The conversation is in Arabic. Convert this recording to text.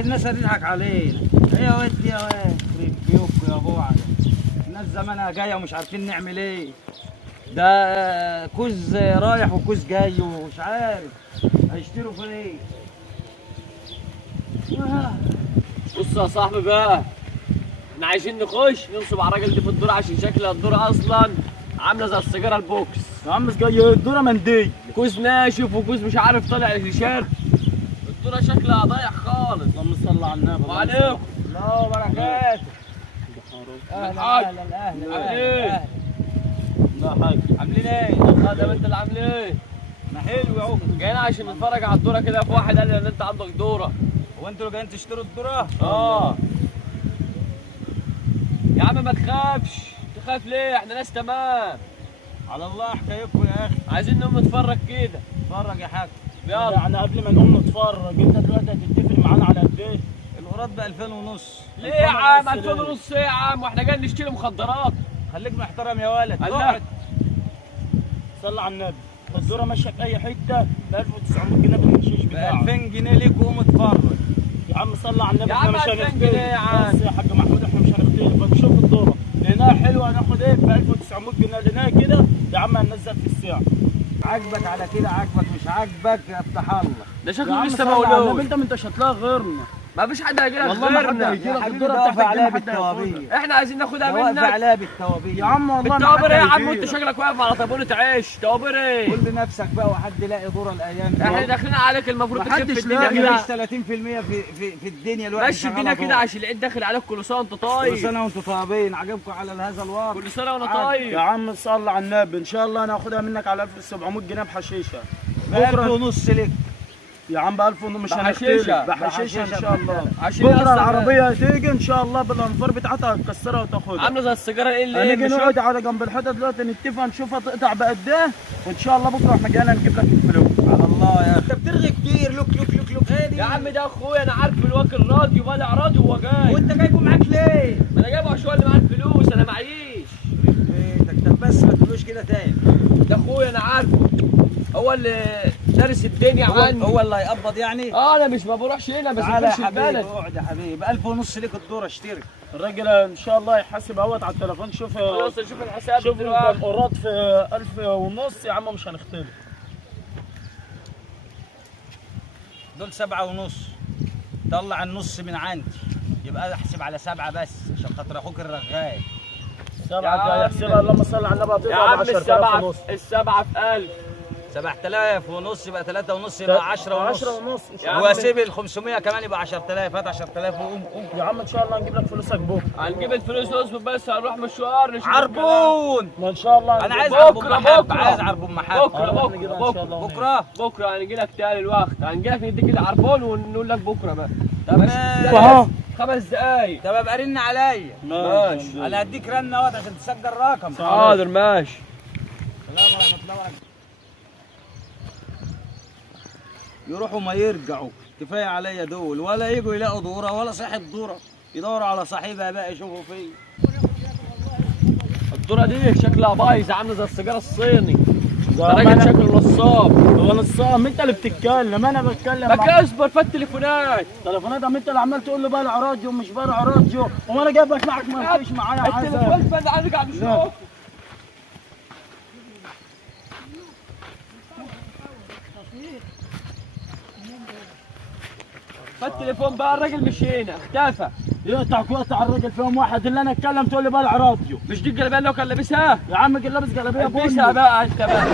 الناس هتضحك علينا. ايه يا واد يا واد، يخرب بيوتكم يا بوعد. الناس زمانها جايه ومش عارفين نعمل ايه. ده كوز رايح وكوز جاي ومش عارف هيشتروا في ايه. بص يا صاحبي بقى، احنا عايزين نخش ننصب على الراجل دي في الدور عشان شكل الدور اصلا عامله زي السيجاره البوكس. يا عم جاي الدوره مندي، كوز ناشف وكوز مش عارف طالع الشارع. الدوره شكلها ضايع خالص. اللهم صل على النبي. وعليكم الله وبركاته. اهلا اهلا اهلا اهلا. لا حاج، عاملين ايه؟ ده انت اللي عامل ايه؟ ما حلو يا عم. جايين عشان نتفرج على الدوره كده. في واحد قال لي ان انت عندك دوره. هو انتوا جايين تشتروا الدوره؟ اه يا عم ما تخافش. تخاف ليه؟ احنا ناس تمام. على الله حكايتكم يا اخي. عايزين نقوم نتفرج كده. اتفرج يا حاج. يلا. يعني قبل ما نقوم نتفرج، انت دلوقتي هتتفق معانا على قد ايه؟ القراط ب 2000 ونص. ليه يا عم 2000 ونص؟ ايه يا عم واحنا جايين نشتري مخدرات؟ خليك محترم يا ولد. الله. صلي على النبي. الدوره ماشيه في اي حته ب 1900 جنيه بالحشيش بتاعك. ب 2000 جنيه ليك وقوم اتفرج. يا عم صلي على النبي. يا عم 2000 جنيه يا عم. بس يا حاج محمود احنا مش هنختلف. شوف الدوره لقيناها حلوه هناخد ايه ب 1900 جنيه. لقيناها كده يا عم هننزل في السعر. عاجبك على كده عاجبك، مش عاجبك افتح الله. ده شكله لسه مولود. انت ما انتش هتلاقي غيرنا. ما فيش حد هيجي لك والله ما حد غيرنا. هيجي لك. الدوره بتاعتك عليها بالتوابير. احنا عايزين ناخدها واقف منك. عليها بالتوابير يا عم. والله ما بالتوابير حد ايه يا عم؟ هيجيلك. انت شكلك واقف على طابونه عيش. توابير ايه؟ قول لنفسك بقى وحد يلاقي دوره الايام دي. احنا داخلين عليك المفروض تخف محدش الدنيا لاقي كده. 30% في الدنيا الوقت. مشي الدنيا كده عشان العيد داخل عليك. كل سنه وانت طيب. كل سنه وانتم طيبين. عجبكم على هذا الوضع. كل سنه وانا طيب. يا عم صل على النبي. ان شاء الله هناخدها منك على 1700 جنيه بحشيشه. ب 1000 ونص لك يا عم. ب 1000 ونص مش هنختلف. بحشيشه ان شاء الله. بكره العربيه هتيجي ان شاء الله بالانفار بتاعتها هتكسرها وتاخدها. عامله زي السيجاره. ايه اللي هنيجي نقعد على جنب الحيطه دلوقتي نتفق نشوفها تقطع بقد ايه، وان شاء الله بكره احنا جايين نجيب لك الفلوس. على الله يا اخي. انت بترغي كتير. لوك لوك لوك لوك. ايه دي يا عم؟ ده اخويا. انا عارف الواكل راديو بالع راديو وهو جاي. وانت جايبه معاك ليه؟ ما انا جايبه عشان اللي معاه الفلوس. انا معيش. طب بس ما تقولوش كده تاني. ده اخويا انا عارفه. هو اللي دارس الدنيا عني. هو اللي هيقبض يعني؟ انا مش ما بروحش هنا بس تعالى يا بخش حبيبي. البلد. اقعد يا حبيبي. ب 1000 ونص ليك الدوره اشتري. الراجل ان شاء الله يحاسب اهوت على التليفون. شوف خلاص نشوف الحساب. شوف دلوقتي القراط في 1000 ونص يا عم. مش هنختلف. دول 7 ونص. طلع النص من عندي يبقى احسب على 7 بس عشان خاطر اخوك الرغاي. 7 هيحسبها. اللهم صل على النبي. يا عم السبعة في 1000. 7000 ونص يبقى 3 ونص يبقى 10 ونص. 10 ونص. واسيب ال 500 كمان يبقى 10000. هات 10000 وقوم قوم يا عم. ان شاء الله هنجيب لك فلوسك بكره. هنجيب الفلوس. اصبر بس هنروح مشوار نشوف عربون. ما ان شاء الله. انا عايز عربون بكره. محب. عايز عربون محب. بكره هنجي لك تاني الوقت. هنجي لك نديك العربون ونقول لك بكره بقى. تمام. 5 دقايق. طب ابقى رن عليا. ماشي. انا هديك رنه وقت عشان تسجل رقم. حاضر ماشي. السلام ورحمه الله وبركاته. يروحوا ما يرجعوا. كفايه عليا دول. ولا يجوا يلاقوا دوره ولا صاحب دوره. يدوروا على صاحبها بقى يشوفوا فين. الدوره دي شكلها بايظ. عامله زي السيجاره الصيني. ده راجل شكله نصاب. هو نصاب؟ انت اللي بتتكلم. انا بتكلم. بك اصبر. فات تليفونات. انت اللي عمال تقول لي بلع راديو ومش بلع راديو. وانا جايبك معك ما فيش معايا عزا. التليفون فات. هنرجع نشوف. فالتليفون بقى. الراجل مش هنا اختفى. يقطع الراجل فيهم واحد. اللي انا اتكلم تقول لي بلع راديو. مش دي الجلابيه اللي هو كان لابسها؟ يا عم لابس جلابيه بني. البسها بقى انت بقى.